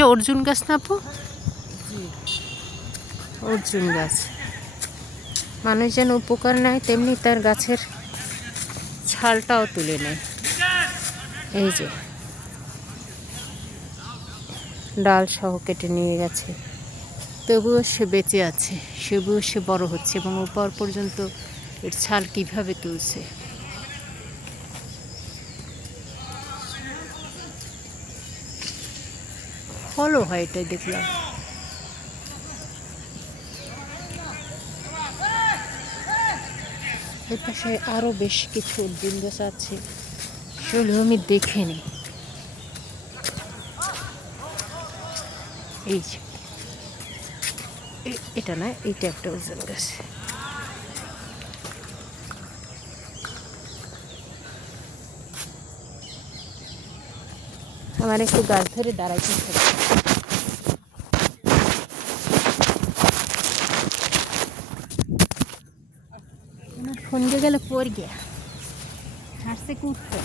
এটা অর্জুন গাছ না আপু? অর্জুন গাছ। মানুষ যেন উপকার নেয় তেমনি তার গাছের ছালটাও তুলে নেয়। এই যে ডাল সহ কেটে নিয়ে গেছে, তবুও সে বেঁচে আছে, তবুও সে বড় হচ্ছে এবং উপর পর্যন্ত এর ছাল কিভাবে তুলছে। ফলও হয় এটাই দেখলাম। এর পাশে আরও বেশ কিছু অর্জুন গাছ আছে, সেগুলো আমি দেখিনি। এই যে এটা না, এটা একটা অর্জুন গাছ। আমার একটু গাছ ধরে দাঁড়াইতে থাকে। আমার ফোন দিয়ে গেলে পড় গিয়া হাসছে কুটতে।